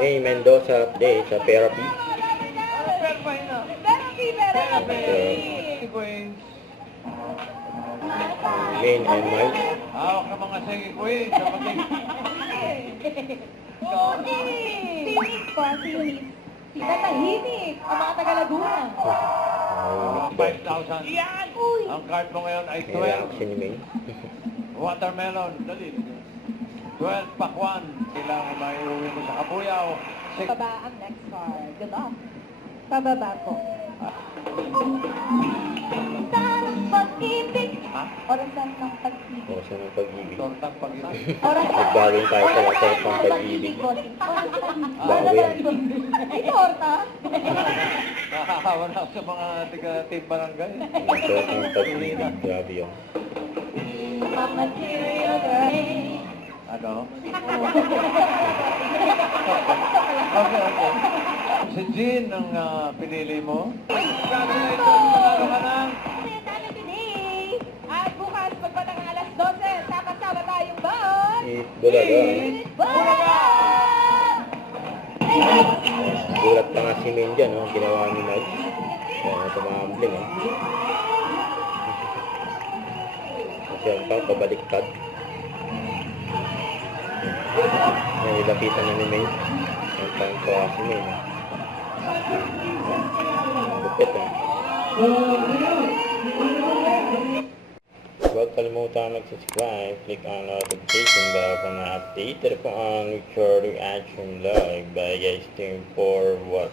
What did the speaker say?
May Mendoza update sa therapy. Queens. Main and Mike. Hawak ng mga sige queens. Sa pati. Tahimik ang mga taga-Laguna. Nahimik ba? 5,000. Ang card mo ngayon ay May 12. reaction ni May. Watermelon. Dali. 12 pakwan. Kailangan may uwi mo sa Kapuyaw. Baba ang next card. Good luck. Pababa po. Sarang pag-ibig. Ha? Orasan ng pag-ibig. Oras ng pag-ibig. Tortang pag-ibig. Orasan Nagbagin tayo sa lakas ng pag-ibig. Bawi yan. Ay, torta? Nakakawa na ako sa mga tiga-team barangay. Ang sarap ng pag-ibig. Grabe yun. Material girl. Ano? Okay. Si Jean ang pinili mo. Congratulations! Panalo ka ng At bukas, pagpatang alas 12, sama-sama tayong baon. Bulaga. Bulaga! Gulat pa nga si Main dyan, no? Ginawa ni Mike. Kaya tumambling, eh. Kasi ang pa, pabaliktad. May lapitan na ni May. Ang time pa si May. Lupit, eh. Huwag kalimutan mag-subscribe, click on notification bell para na-update po ang record reaction live by guys team for what